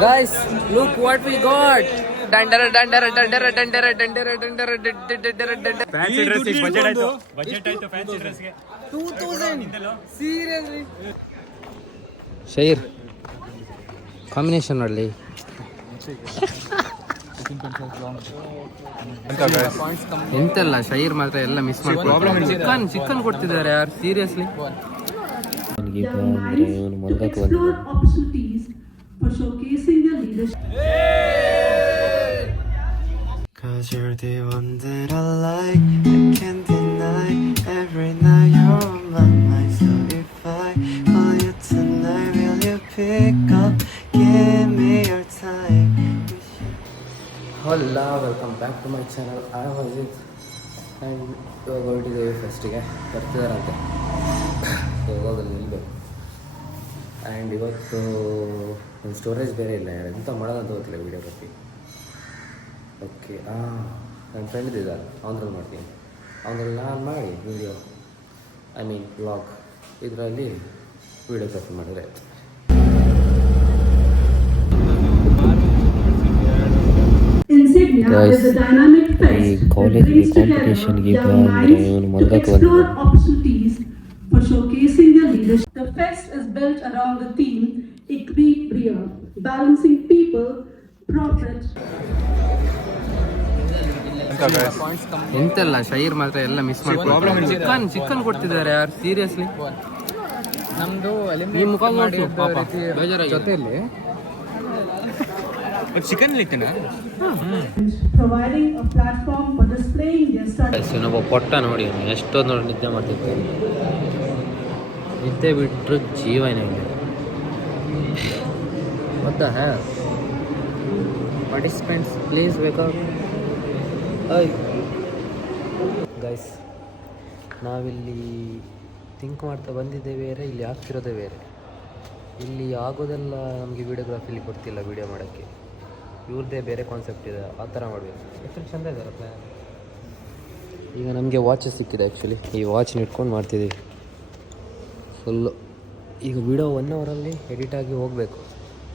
Guys, look what we got. Dandara dandara dandara dandara dandara dandara dandara. Fancy dress budget ಆಯ್ತು fancy ಡ್ರೆಸ್ಗೆ 2000. Seriously. Shire combination ಮಾಡಲಿ. ಎಂತೆಲ್ಲ shire ಮಾತ್ರ ಎಲ್ಲ miss ಮಾಡಿ chicken ಕೊಡ್ತಿದ್ದಾರೆ ಯಾರು seriously. For showcasing your leadership. Cause you're the one that I like, I can't deny. Every night you're on my mind. So if I call you tonight, will you pick up? Give me your time. Hola, welcome back to my channel. I was it and ಇವಾಗ ಹೊರಟಿದ್ದೇವೆ ಫಸ್ಟಿಗೆ ಬರ್ತಿದಾರಂತೆ ಹೋಗೋದಲ್ಲಿ ನಿಲ್ಬೇಕು. And ಇವತ್ತು ನನ್ನ storage ಬೇರೆ ಇಲ್ಲ, ಎಂತ ಮಾಡೋದಂತ ಗೊತ್ತಿಲ್ಲ ವೀಡಿಯೋ ಬಗ್ಗೆ. ಓಕೆ ನನ್ನ ಫ್ರೆಂಡ್ ಇದ್ದಾರೆ, ಅವನ್ರಲ್ಲಿ ಮಾಡ್ತೀನಿ. ಅವನ್ರಲ್ಲಿ ನಾನು ಮಾಡಿ ವೀಡಿಯೋ ವ್ಲಾಗ್ ಇದರಲ್ಲಿ ವೀಡಿಯೋಗ್ರಫಿ ಮಾಡಿದ್ರೆ ಆಯ್ತು. ಈ ಕಾಲೇಜಿಗೆ ಕಾಂಪಿಟೇಷನ್ಗೆ ಬಂದರೆ ಇವನು ಮಲ್ಗಕ್ಕೆ ಬಂದಿದ್ದಾನೆ. For showcasing their leadership. The fest is built around the theme Equilibrium, balancing people, profit. ಎಂತೆಲ್ಲ ಶೈರ್ ಮಾತ್ರ ಎಲ್ಲ ಮಿಸ್ ಮಾಡಿ ಚಿಕನ್ ಕೊಡ್ತಿದ್ದಾರೆ ಯಾರು ಸೀರಿಯಸ್ಲಿ. ನಮ್ದು ಈ ಮುಖ ಜೊತೆಯಲ್ಲಿ chicken providing a platform for displaying their studies. ಇನ್ನೊಬ್ಬ ಪೊಟ್ಟ ನೋಡಿ ಎಷ್ಟೊಂದು ನೋಡಿ ನಿದ್ದೆ ಮಾಡ್ತಿರ್ತಾರೆ. ನಿದ್ದೆ ಬಿಟ್ಟರು ಜೀವನ ಇಲ್ಲ. What the hell? Participants, please wake up. Guys, ನಾವಿಲ್ಲಿ ಥಿಂಕ್ ಮಾಡ್ತಾ ಬಂದಿದ್ದೇವೆ ಬೇರೆ, ಇಲ್ಲಿ ಆಗ್ತಿರೋದೇ ಬೇರೆ. ಇಲ್ಲಿ ಆಗೋದೆಲ್ಲ ನಮಗೆ ವೀಡಿಯೋಗ್ರಫಿಲಿ ಕೊಡ್ತಿಲ್ಲ ವೀಡಿಯೋ ಮಾಡೋಕ್ಕೆ. ಇವ್ರದ್ದೇ ಬೇರೆ ಕಾನ್ಸೆಪ್ಟ್ ಇದೆ, ಆ ಥರ ಮಾಡಬೇಕು. ಎಷ್ಟು ಚೆಂದ ಇದ್ದಾರೆ ಪ್ಲ್ಯಾನ್. ಈಗ ನಮಗೆ ವಾಚ್ ಸಿಕ್ಕಿದೆ ಆ್ಯಕ್ಚುಲಿ, ಈ ವಾಚ್ನ ಇಟ್ಕೊಂಡು ಮಾಡ್ತಿದ್ದೀವಿ ಫುಲ್ಲು. ಈಗ ವೀಡಿಯೋ 1 ಅವರಲ್ಲಿ ಎಡಿಟಾಗಿ ಹೋಗಬೇಕು,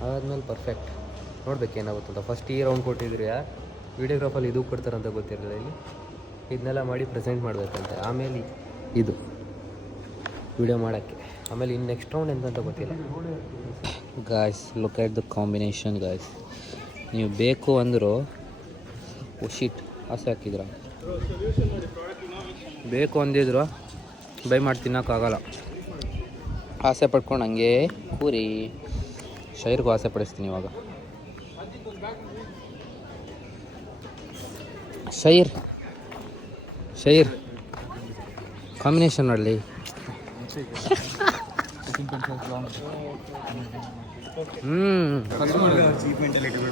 ಅದಾದ್ಮೇಲೆ ಪರ್ಫೆಕ್ಟ್. ನೋಡ್ಬೇಕು ಏನಾಗುತ್ತಂತ. ಫಸ್ಟ್ ಈ ರೌಂಡ್ ಕೊಟ್ಟಿದ್ರಿ, ವೀಡಿಯೋಗ್ರಾಫಲ್ಲಿ ಇದು ಕೊಡ್ತಾರಂತ ಗೊತ್ತಿರಲಿಲ್ಲ. ಇಲ್ಲಿ ಇದನ್ನೆಲ್ಲ ಮಾಡಿ ಪ್ರೆಸೆಂಟ್ ಮಾಡಬೇಕಂತೆ, ಆಮೇಲೆ ಇದು ವೀಡಿಯೋ ಮಾಡೋಕ್ಕೆ, ಆಮೇಲೆ ಇನ್ನು ನೆಕ್ಸ್ಟ್ ರೌಂಡ್ ಎಂತ ಗೊತ್ತಿಲ್ಲ. Guys, look at the combination guys. ನೀವು ಬೇಕು ಅಂದರೂ ಶೀಟ್ ಆಸೆ ಹಾಕಿದ್ರ, ಬೇಕು ಅಂದಿದ್ರು ಬೈ ಮಾಡಿ ತಿನ್ನೋಕ್ಕಾಗಲ್ಲ. ಆಸೆ ಪಡ್ಕೊಂಡು ಹಂಗೆ ಕೂರಿ. ಶೈರ್ಗೂ ಆಸೆ ಪಡಿಸ್ತೀನಿ ಇವಾಗ. ಶೈರ್ ಕಾಂಬಿನೇಷನ್ ಮಾಡಲಿ.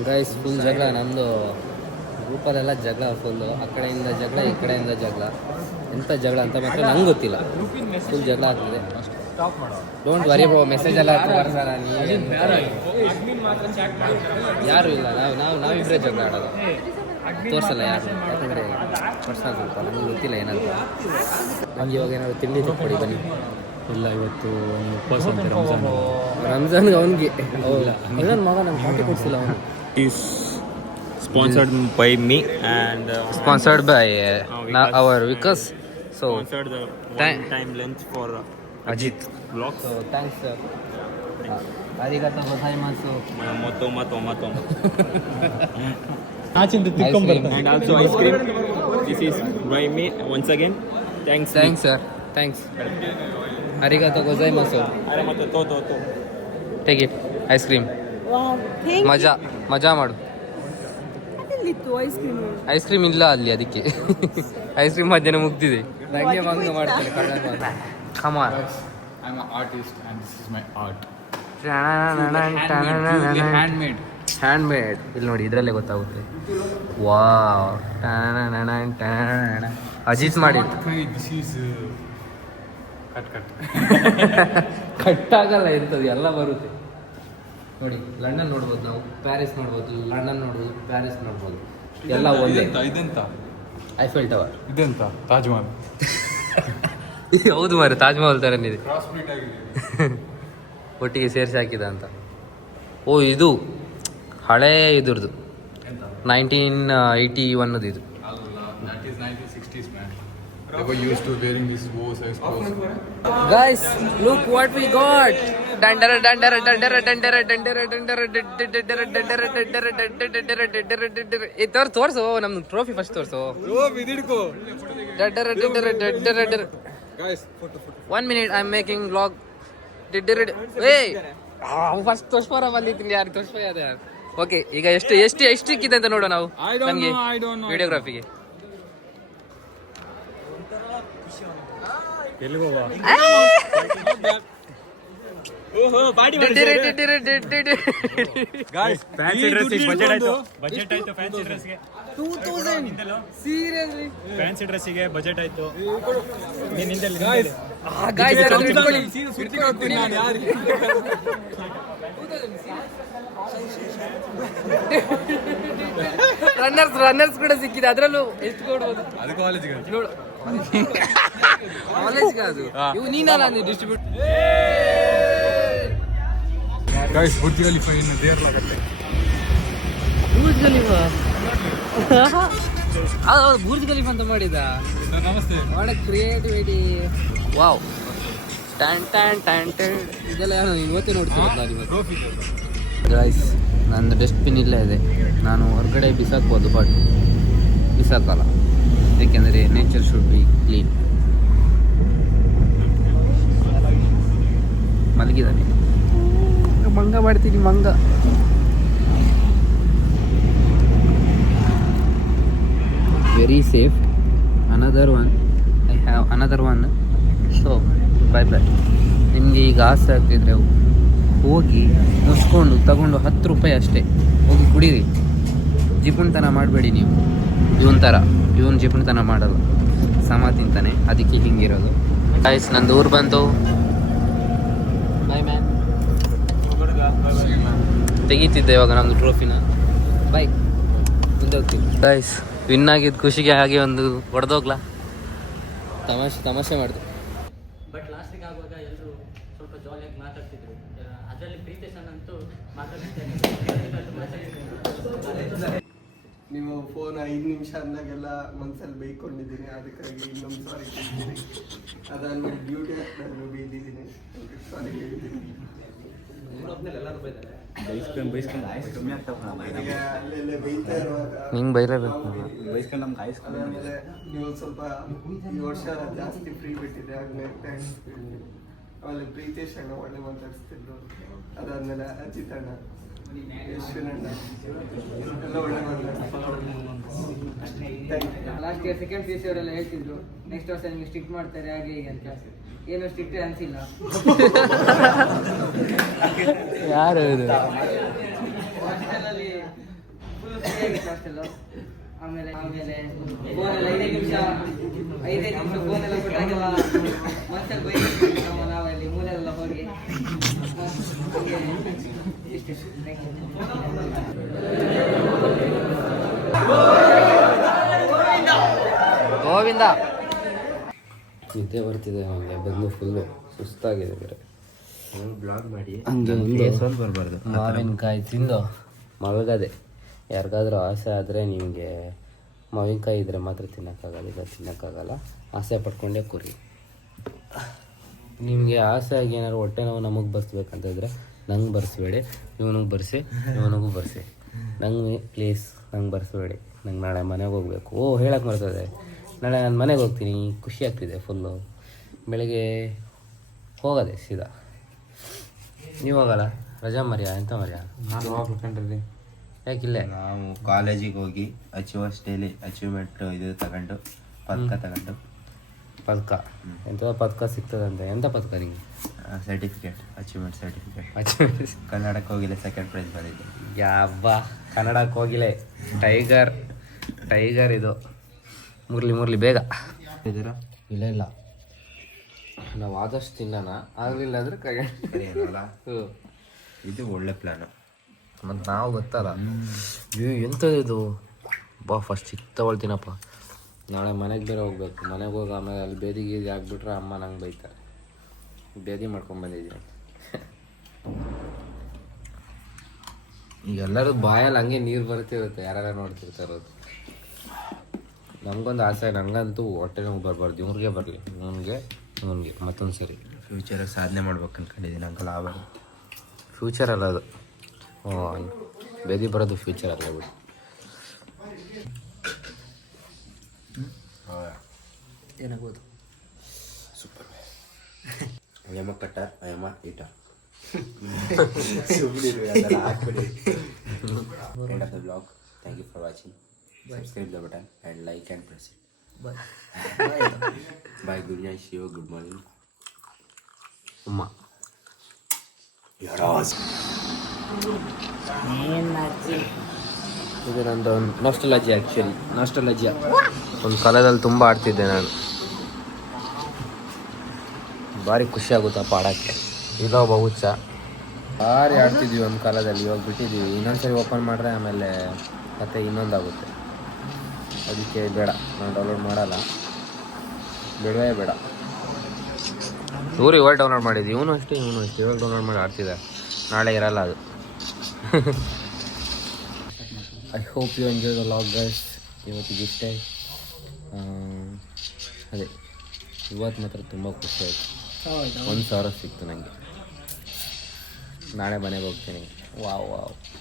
ಗೈಸ್, ಫುಲ್ ಜಗಳ ನಮ್ಮದು ಗ್ರೂಪಲ್ಲೆಲ್ಲ. ಜಗಳ ಫುಲ್ಲು, ಆ ಕಡೆಯಿಂದ ಜಗಳ, ಈ ಕಡೆಯಿಂದ ಜಗಳ. ಎಂಥ ಜಗಳ ಅಂತ ಮಾತ್ರ ನಂಗೆ ಗೊತ್ತಿಲ್ಲ. ಫುಲ್ ಜಗಳ ಆಗ್ತಿದೆ. ಡೋಂಟ್ ವರಿ ಬ್ರೋ, ಮೆಸೇಜ್ ಎಲ್ಲ ಬರ್ತಾರ. ಯಾರು ಇಲ್ಲ, ನಾವಿಬ್ಬರೇ ಜಗಳ ಆಡೋದು. ತೋರಿಸಲ್ಲ ಯಾರು, ಯಾಕಂದರೆ ಪರ್ಸನಲ್ ಸ್ವಲ್ಪ ನಮಗೆ ಗೊತ್ತಿಲ್ಲ ಏನಂತ. ನಮ್ಗೆ ಇವಾಗ ಏನಾದ್ರು ತಿಂಡಿ ಕೊಡಿ ಬನ್ನಿ. ಇಲ್ಲ, ಇವತ್ತು ಉಪವಾಸ ಅಂತ ರಂಜಾನ್ಗೆ ಅವನಿಗೆ ನನ್ನ ಮಗ ನಂಗೆ ಪಾರ್ಟಿ ಕೊಡಿಸಿಲ್ಲ. ಅವನು is sponsored by me and sponsored by our Vikas. So sponsored the one-time lunch for Ajit vlogs. So thanks sir. Arigatou gozaimasu. Moto. And also ice cream. This is by me once again. Thanks sir. Thanks. Arigatou gozaimasu. To. Take it. Ice cream. Wow, thank ಮಜಾ ಮಾಡು. you. Ice cream. Ice cream ಇಲ್ಲ ಅಲ್ಲಿ, ಅದಕ್ಕೆ ice cream ಮಧ್ಯಾಹ್ನ ಮುಗ್ದಿದೆ. ನಂಗೆ ಮಂಗ ಮಾಡ್ತಾರೆ ಕಳ್ಳ. ಕಮಾನ್. I'm an artist and this is my art. Handmade. ಇಲ್ಲಿ ನೋಡಿ, ಇದರಲ್ಲೇ ಗೊತ್ತಾಗುತ್ತೆ. ವಾವ್. ಅಜಿತ್ ಮಾಡಿ. This is cut. ಕಟ್ಟಾಗಲ್ಲ ಎಂಥದ್ದು, ಎಲ್ಲ ಬರುತ್ತೆ ನೋಡಿ. ಲಂಡನ್ ನೋಡ್ಬೋದು ನಾವು, ಪ್ಯಾರಿಸ್ ನೋಡ್ಬೋದು, ಲಂಡನ್ ನೋಡ್ಬೋದು, ಪ್ಯಾರಿಸ್ ನೋಡ್ಬೋದು, ಎಲ್ಲ ಒಂದೇ. ಇದೆಂತ ಐಫೆಲ್ ಟವರ್. ಇದೆಂತ ತಾಜ್ ಮಹಲ್. ಹೌದು ಮಾರೆ, ತಾಜ್ ಮಹಲ್ ಥರನೇ ಇದೆ. ಕ್ರಾಸ್ ಬ್ರೀಡ್ ಆಗಿದೆ. ಒಟ್ಟಿಗೆ ಸೇರಿಸಿ ಹಾಕಿದ ಅಂತ. ಓ ಇದು ಹಳೇ ಇದ್ರದ್ದು 1981 ಇದು. That is 1960s, man. They were used to wearing these oversized clothes. Guys, look what we got. ತೋರ್ಸು ನಮ್ದು ಟ್ರೋಫಿ ಫಸ್ಟ್ ತೋರ್ಸು. Guys, 1 minute, I'm making vlog. First ತೋರ್ಸ್ಪೋರ ಬಂದಿದ್ದೀನಿ ಯಾರು ತೋರ್ಸ್ಬೋದು ಯಾರು. ಓಕೆ, ಈಗ ಎಷ್ಟು ಇಕ್ಕಿದೆ ಅಂತ ನೋಡೋ ನಾವು ನಮಗೆ ವಿಡಿಯೋಗ್ರಾಫಿಗೆ. guys, ಫ್ಯಾನ್ಸಿ ಡ್ರೆಸ್ಸಿಗೆ ಬಜೆಟ್ ಆಯ್ತು ಫ್ಯಾನ್ಸಿ ಡ್ರೆಸ್ಗೆ 2000 ಸೀರಿಯಸ್ಲಿ ಫ್ಯಾನ್ಸಿ ಡ್ರೆಸ್ಸಿಗೆ ಬಜೆಟ್ ಆಯ್ತು. guys, ರನ್ನರ್ಸ್ ಕೂಡ ಸಿಕ್ಕಿದೆ. ಅದರಲ್ಲೂ ಎಷ್ಟು ಕೊಡ್ಬೋದು? ಅದು ಕಾಲೇಜಿಗೆ ಕಾಲೇಜ್ಗೆ ಅದು ಇವು ನೀನಲ್ಲ ನೀವು distribute. guys, Burj Khalifa in there lagutte. Burj Khalifa ಹೌದು, ಬೂರ್ಜ್ ಖಲೀಫಾ ಅಂತ ಮಾಡಿದ. Sir, namaste. What creativity. Wow, ಟ್ಯಾನ್ ಇದೆಲ್ಲ ಇವತ್ತೇ ನೋಡ್ತೀನಿ ನಾನು ಇವತ್ತು. Trophy. ಗಾಯ್ಸ್, ನಂದು ಡಸ್ಟ್ಬಿನ್ ಇಲ್ಲೇ ಇದೆ. ನಾನು ಹೊರಗಡೆ ಬಿಸಾಕ್ಬೋದು, ಬಟ್ ಬಿಸಾಕಲ್ಲ, ಏಕೆಂದರೆ ನೇಚರ್ ಶುಡ್ ಬಿ ಕ್ಲೀನ್. ಮಲಗಿದ್ದಾನೆ, ಮಂಗ ಮಾಡ್ತೀನಿ ಮಂಗ. Very safe. Another one, I have another one. So bye bye. ನಿಮಗೆ ಈಗ ಆಸೆ ಆಗ್ತಿದ್ರೆ ಹೋಗಿ ಮುಸ್ಕೊಂಡು ತಗೊಂಡು 10 ರೂಪಾಯಿ ಅಷ್ಟೇ ಹೋಗಿ ಕುಡೀರಿ. ಜಿಪುಣ್ತನ ಮಾಡಬೇಡಿ ನೀವು. ಇವನ್ ಜಿಪುಣ್ತನ ಮಾಡಲ್ಲ, ಸಮ ತಿಂತಾನೆ, ಅದಕ್ಕೆ ಹಿಂಗಿರೋದು. ಗಾಯ್ಸ್, ನಂದು ಊರು ಬಂತು. ಬಾಯ್ ಮ್ಯಾನ್. ತೆಗೀತಿದ್ದೆ ಇವಾಗ ನಮ್ಮದು ಟ್ರೋಫಿನ. ಬಾಯ್, ಮುಂದೆ ಹೋಗ್ತೀನಿ. ಗಾಯ್ಸ್, ವಿನ್ ಆಗಿದ್ದು ಖುಷಿಗೆ ಹಾಗೆ ಒಂದು ಹೊಡೆದೋಗ್ಲಾ. ತಮಾಷೆ ಮಾಡಿದೆ. ಬಟ್ ಲಾಸ್ಟಿಗೆ ಆಗುವಾಗ ಎಲ್ಲರೂ ಸ್ವಲ್ಪ ಜಾಲಿಯಾಗಿ ಮಾತಾಡ್ತಿದ್ರು. ಅದರಲ್ಲಿ ಪ್ರೀತೇಶನ್ ಅಂತೂ ನೀವು ಫೋನ್ 5 ನಿಮಿಷ ಅಂದಾಗೆಲ್ಲ ಮನ್ಸಲ್ಲಿ ಬೈಕೊಂಡಿದ್ದೀನಿ, ಅದಕ್ಕಾಗಿ ಇನ್ನೊಂದು ಸಾರಿ ಕೇಳ್ತೀನಿ. ಅದಾದ್ಮೇಲೆ ಡ್ಯೂಟಿ ನಾನು ಬೈದಿದ್ದೀನಿ, ಸಾರಿ ಹೇಳ್ತೀನಿ. ನನಗೆ ಅಲ್ಲೆಲ್ಲೇ ಬೈತಾ ಇರುವಾಗ ನಿಂಗೆ ಬೈಲೇಬೇಕು. ಅದಾದ್ಮೇಲೆ ನೀವು ಸ್ವಲ್ಪ ಈ ವರ್ಷ ಜಾಸ್ತಿ ಫ್ರೀ ಬಿಟ್ಟಿದೆ, ಆದ್ಮೇಲೆ ಥ್ಯಾಂಕ್ಸ್. ಆಮೇಲೆ ಪ್ರೀತೇಶ್ ಅಣ್ಣ ಒಳ್ಳೆ ಮಾತಾಡಿಸ್ತಿದ್ರು. ಅದಾದ್ಮೇಲೆ ಅಜಿತ್ ಅಣ್ಣ, ಯಶ್ವಿನ್ ಅಣ್ಣ ಎಲ್ಲ ಒಳ್ಳೆ ಮಾತಾಡ್ತಿದ್ರು. Last year second P U C ಅವರೆಲ್ಲ ಹೇಳ್ತಿದ್ರು ನೆಕ್ಸ್ಟ್ ವರ್ಷ ನಿಮಗೆ ಸ್ಟ್ರಿಕ್ಟ್ ಮಾಡ್ತಾರೆ ಹಾಗೆ ಹೀಗೆ ಅಂತ. ಏನು ಸ್ಟ್ರಿಕ್ಟ್ ಅನಿಸಿಲ್ಲ. ಯಾರು ಇದು? ಹಾಸ್ಟೆಲಲ್ಲಿ ಫುಲ್ ಫ್ರೀ ಆಗಿತ್ತು ಹಾಸ್ಟೆಲ್ಲು. ಆಮೇಲೆ ಫೋನೆಲ್ಲ 5 ನಿಮಿಷ ಫೋನೆಲ್ಲ ಕೊಟ್ಟಾಗೆಲ್ಲ ಮನ್ಸಲ್ಲಿ ಬೈದಿತ್ತು ನಾವಲ್ಲಿ ಮೂಲೆಲ್ಲ ಹೋಗಿ. ಇಷ್ಟು ಗೋವಿಂದ. ನಿದ್ದೆ ಬರ್ತಿದೆ ನನಗೆ, ಬಂದು ಫುಲ್ಲು ಸುಸ್ತಾಗಿದೆ ಬೇರೆ. ಬ್ಲಾಗ್ ಮಾಡಿ ಹಂಗೆ ಸ್ವಲ್ಪ ಬರಬಾರ್ದು. ಮಾವಿನಕಾಯಿ ತಿಂದು ಮಲಗದೆ. ಯಾರಿಗಾದ್ರೂ ಆಸೆ ಆದರೆ ನಿಮಗೆ ಮಾವಿನಕಾಯಿ ಇದ್ದರೆ ಮಾತ್ರ ತಿನ್ನೋಕ್ಕಾಗಲ್ಲ, ಈಗ ತಿನ್ನೋಕ್ಕಾಗಲ್ಲ. ಆಸೆ ಪಡ್ಕೊಂಡೇ ಕುರಿ. ನಿಮಗೆ ಆಸೆ ಆಗಿ ಏನಾದ್ರು ಹೊಟ್ಟೆ ನೋವು ನಮಗೆ ಬರ್ಸ್ಬೇಕಂತಿದ್ರೆ ನಂಗೆ ಬರ್ಸ್ಬೇಡಿ, ಇವನಿಗೆ ಬರ್ಸಿ. ನಂಗೆ ಪ್ಲೀಸ್ ನಂಗೆ ಬರ್ಸ್ಬೇಡಿ. ನಂಗೆ ನಾಳೆ ಮನೆಗೆ ಹೋಗ್ಬೇಕು. ಹೇಳಕ್ಕೆ ಬರ್ತದೆ, ನಾಳೆ ನಾನು ಮನೆಗೆ ಹೋಗ್ತೀನಿ. ಖುಷಿ ಆಗ್ತಿದೆ ಫುಲ್ಲು. ಬೆಳಗ್ಗೆ ಹೋಗೋದೆ ಸೀದಾ. ನೀವು ಹೋಗಲ್ಲ? ರಜಾ ಮರ್ಯಾ ಎಂತ ಮರ್ಯಾ? ನಾನು ಹೋಗ್ಬೇಕಂಡ್ರಿ. ಯಾಕಿಲ್ಲ? ನಾವು ಕಾಲೇಜಿಗೆ ಹೋಗಿ ಡೈಲಿ ಅಚೀವ್ಮೆಂಟ್ ಇದು ತಗೊಂಡು ಪದಕ ಎಂಥ ಪದಕ ಸಿಗ್ತದಂತೆ. ಎಂಥ ಪದಕ ನಿಮಗೆ? Certificate, achievement certificate. ಕನ್ನಡಕ್ಕೆ ಹೋಗಿಲ್ಲ, ಸೆಕೆಂಡ್ ಪ್ರೈಸ್ ಬಂದಿದ್ದೆ. ಯಾಬ್ಬ, ಕನ್ನಡಕ್ಕೆ ಹೋಗಿಲ್ಲ. ಟೈಗರ್ ಇದು. ಮುರ್ಲಿ ಬೇಗ ಇದ್ದೀರಾ? ಇಲ್ಲ ನಾವು ಆದಷ್ಟು ತಿನ್ನೋಣ, ಆಗಲಿಲ್ಲ ಅಂದರೆ ಕೈ ಇದು ಒಳ್ಳೆ ಪ್ಲಾನು. ಮತ್ತು ನಾವು ಗೊತ್ತಲ್ಲ ಎಂಥ ಇದು. ಫಸ್ಟ್ ಚಿಕ್ಕ ತಗೊಳ್ತೀನಪ್ಪ. ನಾಳೆ ಮನೆಗೆ ಬೇರೆ ಹೋಗ್ಬೇಕು. ಮನೆಗೆ ಹೋಗಿ ಆಮೇಲೆ ಅಲ್ಲಿ ಬೇದಿ ಆಗಿಬಿಟ್ರೆ ಅಮ್ಮ ನಂಗೆ ಬೈತಾರೆ. ಬೇದಿ ಮಾಡ್ಕೊಂಡ್ಬಂದಿದ್ದೀನಿ. ಈಗ ಎಲ್ಲರೂ ಬಾಯಲ್ಲಿ ಹಂಗೆ ನೀರು ಬರ್ತಿರುತ್ತೆ, ಯಾರು ನೋಡ್ತಿರ್ತಾರೋ. ನಮಗೊಂದು ಆಸೆ, ನನಗಂತೂ ಹೊಟ್ಟೆ ನೋವು ಬರಬಾರ್ದು, ಇವ್ರಿಗೆ ಬರಲಿ, ಇವನಿಗೆ ಮತ್ತೊಂದು ಸರಿ ಫ್ಯೂಚರಾಗಿ ಸಾಧನೆ ಮಾಡ್ಬೇಕು ಅನ್ಕೊಂಡಿದ್ದೀನಿ ಅಂಕಲ್. ಆವಾಗ ಫ್ಯೂಚರ್ ಅಲ್ಲ ಅದು, ಬೆದಿ ಬರೋದು ಫ್ಯೂಚರ್ ಅಲ್ಲ ಬಿಡು. ಏನಾಗ್ಬೋದು? ಸೂಪರ್. ಅಯ್ಯಮ್ಮ ಕಟ್ಟಾರ್, ಅಯ್ಯಮ್ಮ eater. End of the vlog. Thank you for watching. Subscribe the button and like and press it. Bye. Bye. Good night. See you. Good morning. ಅಮ್ಮ ಇದು ನಂದು ನಾಸ್ಟಾಲಜಿ. ಆ್ಯಕ್ಚುಲಿ ನಾಸ್ಟಾಲಜಿಯಾ ಒಂದು ಕಾಲದಲ್ಲಿ ತುಂಬ ಆಡ್ತಿದ್ದೆ ನಾನು, ಭಾರಿ ಖುಷಿ ಆಗುತ್ತಪ್ಪ ಆಡೋಕ್ಕೆ. ಈಗ ಒಬ್ಬ ಹುಚ್ಚ ಭಾರಿ ಆಡ್ತಿದ್ವಿ ಒಂದು ಕಾಲದಲ್ಲಿ, ಇವಾಗ ಬಿಟ್ಟಿದ್ದೀವಿ. ಇನ್ನೊಂದ್ಸರಿ ಓಪನ್ ಮಾಡಿದ್ರೆ ಆಮೇಲೆ ಮತ್ತೆ ಇನ್ನೊಂದಾಗುತ್ತೆ, ಅದಕ್ಕೆ ಬೇಡ, ನಾನು ಡೌನ್ಲೋಡ್ ಮಾಡಲ್ಲ, ಬೇಡವೇ ಬೇಡ. ಇವಾಗ ಡೌನ್ಲೋಡ್ ಮಾಡಿದ್ವಿ, ಇವನು ಅಷ್ಟೇ ಇವಾಗ ಡೌನ್ಲೋಡ್ ಮಾಡಿ ಆಡ್ತಿದ್ದೆ. ನಾಳೆ ಇರಲ್ಲ ಅದು. I hope you enjoy the vlog guys. ಇವತ್ತಿಗಿಷ್ಟೇ. ಅದೇ ಇವತ್ತು ಮಾತ್ರ ತುಂಬ ಖುಷಿ ಆಯಿತು. 1,000 ಸಿಕ್ತು ನನಗೆ. ನಾಳೆ ಮನೆಗೆ ಹೋಗ್ತೀನಿ. ವಾವ್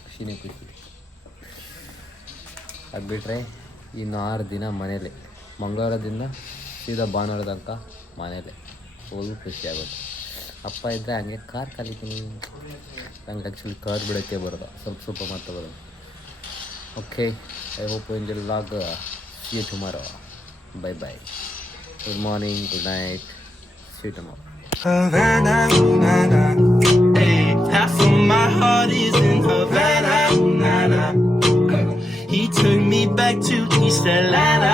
ಖುಷಿನೇ ಖುಷಿ. ಅದು ಬಿಟ್ಟರೆ ಇನ್ನು 6 ದಿನ ಮನೇಲಿ, ಮಂಗಳವಾರದಿಂದ ಸೀದಾ ಭಾನುವಾರ ತನಕ ಮನೇಲೆ. ಫುಲ್ ಖುಷಿ ಆಗುತ್ತೆ. ಅಪ್ಪ ಇದ್ದರೆ ಹಂಗೆ ಕಾರ್ ಕಲಿತೀನಿ. ನಂಗೆ ಆ್ಯಕ್ಚುಲಿ ಕಾರ್ ಬಿಡೋಕ್ಕೆ ಬರೋದು, ಸ್ವಲ್ಪ ಮಾತ್ರ ಬರೋದು. Okay, I hope you enjoy the vlog. See you tomorrow. Bye. Good morning, good night, see you tomorrow. Half of my heart is in Havana. He took me back to East Atlanta.